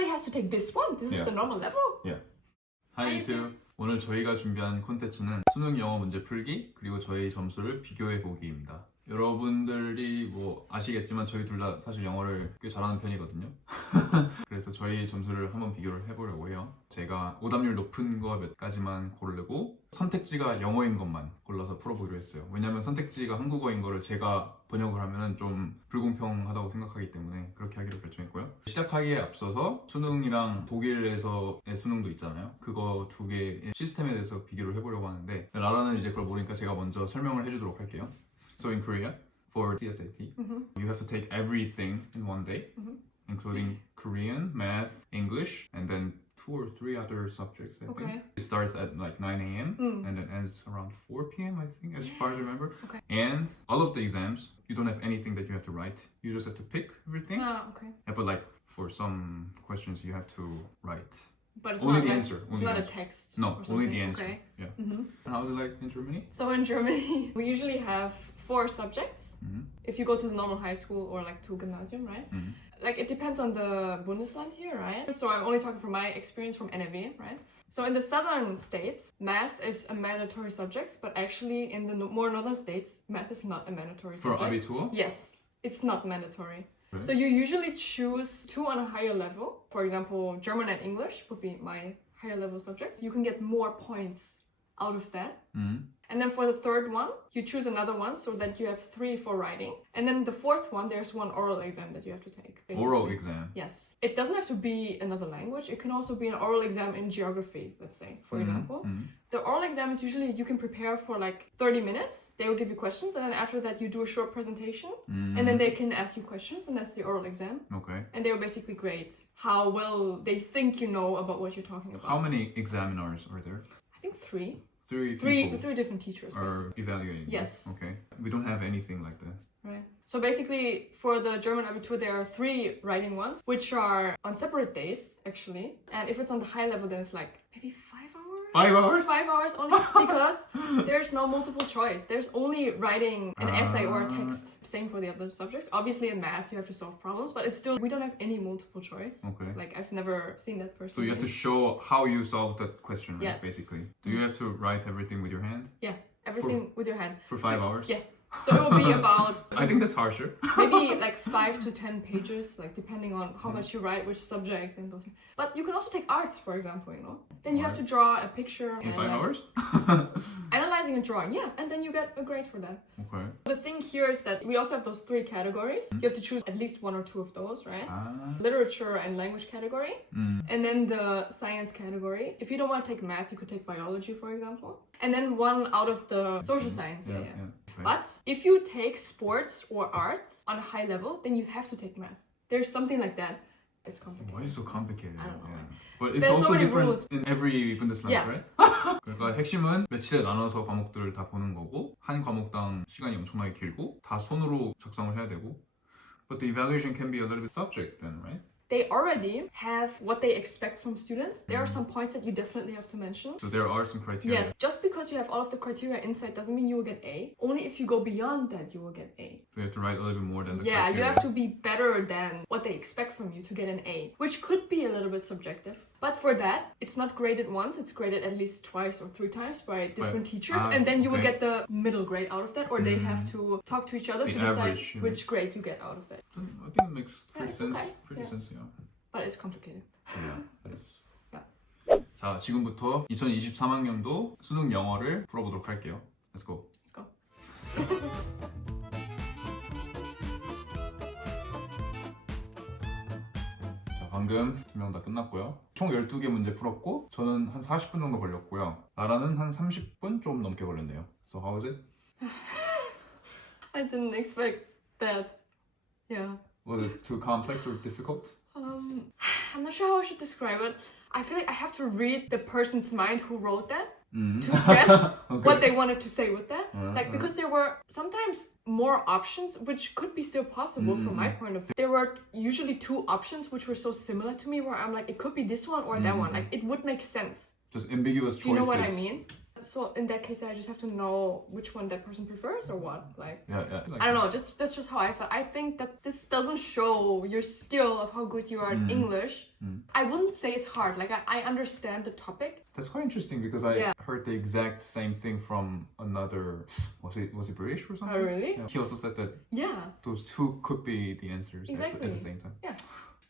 everybody has to take this one. This is the normal level. Yeah. Hi YouTube. 오늘 저희가 준비한 콘텐츠는 수능 영어 문제 풀기 그리고 저희 점수를 비교해 보기입니다. 여러분들이 뭐 아시겠지만 저희 둘 다 사실 영어를 꽤 잘하는 편이거든요. 그래서 저희 점수를 한번 비교를 해보려고 해요. 제가 오답률 높은 거 몇 가지만 고르고 선택지가 영어인 것만 골라서 풀어보기로 했어요. 왜냐면 선택지가 한국어인 거를 제가 번역을 하면 좀 불공평하다고 생각하기 때문에 그렇게 하기로 결정했고요. 시작하기에 앞서서 수능이랑 독일에서의 수능도 있잖아요. 그거 두 개의 시스템에 대해서 비교를 해보려고 하는데 라라는 이제 그걸 모르니까 제가 먼저 설명을 해주도록 할게요. So in Korea, for CSAT, you have to take everything in one day, including Korean, math, English, and then 2 or 3 other subjects, I think. It starts at like 9 a.m. And then ends around 4 p.m. I think, as far as I remember. And all of the exams, you don't have anything that you have to write. You just have to pick everything. Yeah, but like for some questions, you have to write. But it's only not the like, answer. It's not a text. No, only the answer. Okay. Yeah. And how's it like in Germany? So in Germany, we usually have 4 subjects. If you go to the normal high school or like to gymnasium, right? Like it depends on the Bundesland here, right? So I'm only talking from my experience from NRW, right? So in the southern states, math is a mandatory subject, but actually in the more northern states, math is not a mandatory subject. For Abitur? Yes, it's not mandatory. Okay. So you usually choose 2 on a higher level. For example, German and English would be my higher level subjects. You can get more points out of that. And then for the third one, you choose another one so that you have 3 for writing. And then the fourth one, there's one oral exam that you have to take. Basically. Oral exam? Yes. It doesn't have to be another language. It can also be an oral exam in geography, let's say, for example. The oral exam is usually you can prepare for like 30 minutes. They will give you questions. And then after that, you do a short presentation. And then they can ask you questions. And that's the oral exam. Okay. And they will basically grade how well they think you know about what you're talking about. How many examiners are there? I think 3. Three different teachers are evaluating. Yes. Okay. We don't have anything like that. Right. So basically, for the German Abitur, there are 3 writing ones, which are on separate days, actually. And if it's on the high level, then it's like maybe 5 hours? 5 hours? 5 hours only, because there's no multiple choice. There's only writing an essay or a text. Same for the other subjects. Obviously, in math, you have to solve problems, but it's still, we don't have any multiple choice. Okay. Like, I've never seen that person. So you have to show how you solved that question, right? Yes. Basically. Do you have to write everything with your hand? Yeah, everything with your hand. For 5 hours? Yeah. So it will be about... I think that's harsher. Maybe like 5 to 10 pages, like depending on how much you write, which subject and those things. But you can also take arts, for example, you know. Then you have to draw a picture. In 5 hours? Analyzing a drawing, yeah. And then you get a grade for that. Okay. The thing here is that we also have those 3 categories. You have to choose at least 1 or 2 of those, right? Literature and language category. And then the science category. If you don't want to take math, you could take biology, for example. And then 1 out of the social science area. Okay. But if you take sports or arts on a high level, then you have to take math. There's something like that. It's complicated. Why is it so complicated? I don't know. But it's There's also so many different rules. in every Bundesland, Yeah. right? 그러니까 핵심은 며칠에 나눠서 과목들을 다 보는 거고 한 과목당 시간이 엄청나게 길고 다 손으로 작성을 해야 되고 But the evaluation can be a little bit subject then, right? They already have what they expect from students. There are some points that you definitely have to mention. So there are some criteria. Yes, just because you have all of the criteria inside doesn't mean you will get A. Only if you go beyond that, you will get A. So you have to write a little bit more than the Yeah, criteria. you have to be better than what they expect from you to get an A, which could be a little bit subjective. But for that, it's not graded once, it's graded at least 2 or 3 times by different teachers, and then you will get the middle grade out of that, or they have to talk to each other to decide which grade you get out of that. I think it makes pretty sense. Okay. Pretty sense, yeah. But it's complicated. Yeah, it is. 자, 지금부터 2023학년도 수능 영어를 풀어보도록 할게요. Let's go. Let's go. 자, 방금 2명 다 끝났고요. 총 12개 문제 풀었고 저는 한 40분 정도 걸렸고요. 나라는 한 30분 좀 넘게 걸렸네요. So how was it? I didn't expect that. Yeah. Was it too complex or difficult? I'm not sure how I should describe it. I feel like I have to read the person's mind who wrote that to guess what they wanted to say with that. Like, because there were sometimes more options, which could be still possible from my point of view. There were usually 2 options which were so similar to me where I'm like, it could be this one or that one. Like, it would make sense. Just ambiguous choices. Do you know what I mean? So in that case, I just have to know which one that person prefers or what? Like, Yeah. I don't know, that's just how I felt. I think that this doesn't show your skill of how good you are in English. I wouldn't say it's hard. Like, I understand the topic. That's quite interesting because I heard the exact same thing from another. Was it British or something? Oh, really? Yeah. He also said that those two could be the answers Exactly. at the same time. Yeah.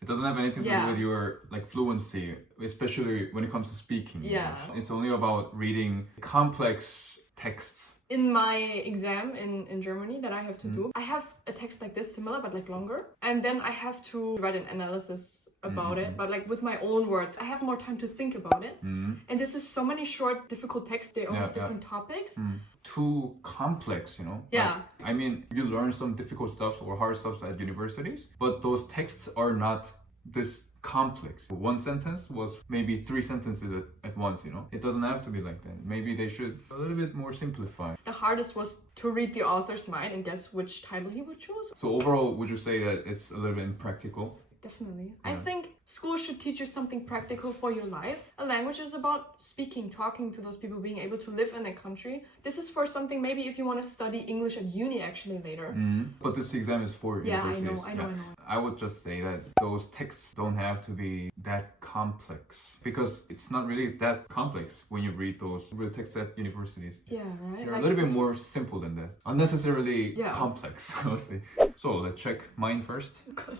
It doesn't have anything to do with your like fluency, especially when it comes to speaking. Yeah. English. It's only about reading complex texts. In my exam in Germany that I have to do, I have a text like this, similar but like longer. And then I have to write an analysis about it, but like with my own words. I have more time to think about it. And this is so many short, difficult texts. They all have different topics. Too complex, you know? Yeah. Like, I mean, you learn some difficult stuff or hard stuff at universities, but those texts are not this complex. One sentence was maybe 3 sentences at once, you know? It doesn't have to be like that. Maybe they should a little bit more simplify. The hardest was to read the author's mind and guess which title he would choose. So overall, would you say that it's a little bit impractical? Definitely. I think school should teach you something practical for your life. A language is about speaking, talking to those people, being able to live in a country. This is for something maybe if you want to study English at uni actually later. But this exam is for universities. I know. I would just say that those texts don't have to be that complex because it's not really that complex when you read those real texts at universities. Yeah, right? They're like a little bit more simple than that. Unnecessarily complex, I would say. So let's check mine first. Good.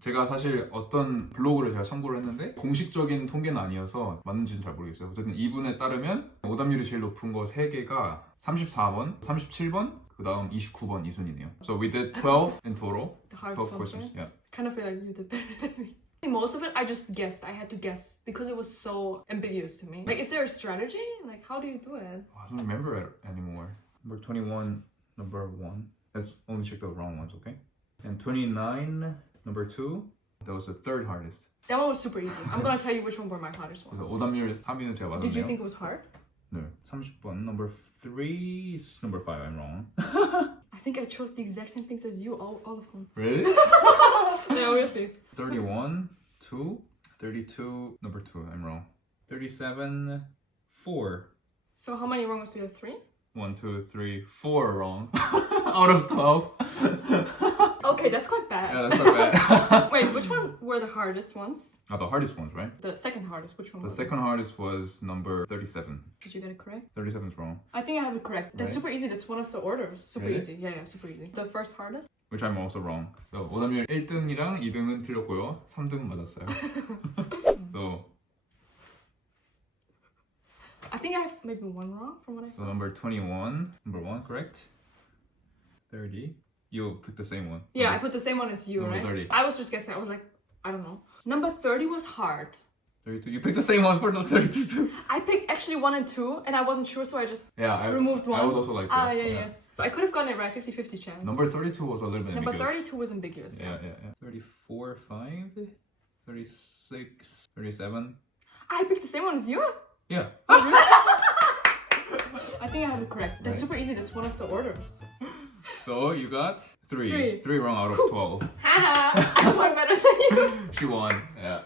제가 사실 어떤 블로그를 제가 참고를 했는데 공식적인 통계는 아니어서 맞는지는 잘 모르겠어요. 어쨌든 이분에 따르면 오답률이 제일 높은 거 3개가 34번, 37번, 그 다음 29번 이 순이네요. So we did 12 in total. The hardest 12 questions. right? Yeah. Kind of feel like you did better than me. Most of it I just guessed. I had to guess because it was so ambiguous to me. Like, is there a strategy? Like, how do you do it? I don't remember it anymore. Number 21, number 1. Let's only check the wrong ones, okay? And 29, number 2. That was the third hardest. That one was super easy. I'm gonna tell you which one were my hardest 그래서 ones. 오답률 3위는 제가 맞았네요. Did you think it was hard? 네. 30번. Number 3 is number 5. I'm wrong. I think I chose the exact same things as you, all of them. Really? Yeah, we'll see. 31, 2. 32, number 2. I'm wrong. 37, 4. So how many wrong ones do you have? 3? 1, 2, 3, 4 wrong. Out of 12. Okay, that's quite bad. Yeah, that's not bad. Wait, which one were the hardest ones? Oh, the hardest ones, right? The second hardest, which one The was second hardest was number 37. Did you get it correct? 37 is wrong. I think I have it correct. That's Right. super easy. That's one of the orders. Super Really? easy. Yeah, super easy. The first hardest? Which I'm also wrong. So 오답률 1등이랑 2등은 틀렸고요. 3등은 맞았어요. So I think I have maybe one wrong from what I So saw. number 21, number 1, correct? 30. You picked the same one. Yeah, I put the same one as you, Number right? 30. I was just guessing. I was like, I don't know. Number 30 was hard. 32. You picked the same one for the 32 too. I picked actually 1 and 2, and I wasn't sure, so I just removed one. I was also like that. Ah, yeah. So I could have gotten it right, 50-50 chance. Number 32 was a little bit Number ambiguous. 32 was ambiguous. Yeah. 34, 5, 36, 37. I picked the same one as you? Yeah. I think I have it correct. That's Right. super easy. That's one of the orders. So you got 3. Three. 3 wrong out of 12. Haha, I won better than you. She won. Yeah.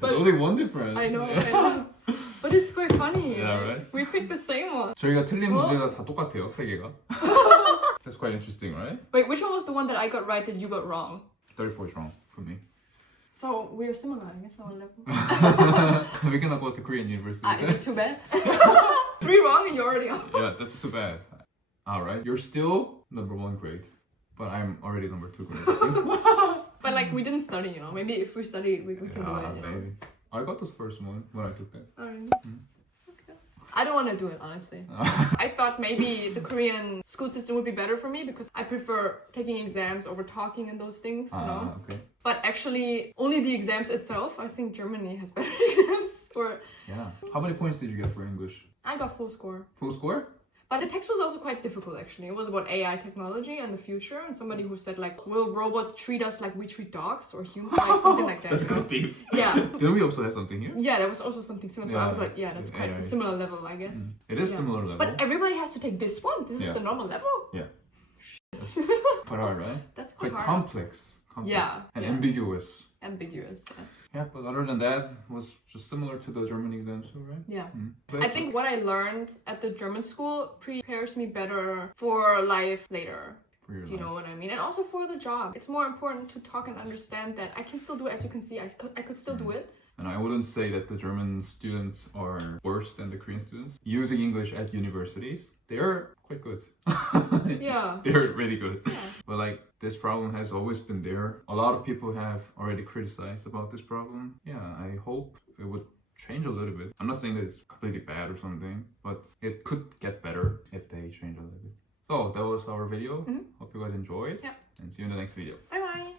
There's only one difference. I know. But it's quite funny. Yeah, right? We picked the same one. 저희가 틀린 문제가 다 똑같아요. 3개가. That's quite interesting, right? Wait, which one was the one that I got right that you got wrong? 34 is wrong for me. So we're similar, I guess, our level. We cannot go to Korean university. Is it too bad? 3 wrong and you're already on. Yeah, that's too bad. Alright, you're still number 1 grade, but I'm already number 2 grade. But like, we didn't study, you know. Maybe if we study, we can do it, you know. Maybe. I got this first one when I took it. Oh, really? That's good. I don't want to do it, honestly. I thought maybe the Korean school system would be better for me because I prefer taking exams over talking and those things, you know. Okay. But actually, only the exams itself, I think Germany has better exams. Yeah. How many points did you get for English? I got full score. Full score? But the text was also quite difficult, actually. It was about AI technology and the future, and somebody who said, like, will robots treat us like we treat dogs or humans? Like, something like that. That's you know? quite deep. Yeah. Didn't we also have something here? Yeah, there was also something similar. So I was Yeah. like, yeah, that's quite Yeah. a similar level, I guess. It is Yeah. similar level. But everybody has to take this one? This is Yeah. the normal level? Yeah. Quite hard, right? That's quite Quite hard. complex. Yeah, And yeah. ambiguous. Ambiguous. Yeah, but other than that, it was just similar to the German exams, too, right? Yeah. But I think what I learned at the German school prepares me better for life later. for your Do you life. know what I mean? And also for the job. It's more important to talk and understand that I can still do it. As you can see, I could still do it. And I wouldn't say that the German students are worse than the Korean students. Using English at universities, they are quite good. Yeah. They're really good. Yeah. But like this problem has always been there. A lot of people have already criticized about this problem. Yeah, I hope it would change a little bit. I'm not saying that it's completely bad or something, but it could get better if they change a little bit. So that was our video. Hope you guys enjoyed. Yeah. And see you in the next video. Bye bye.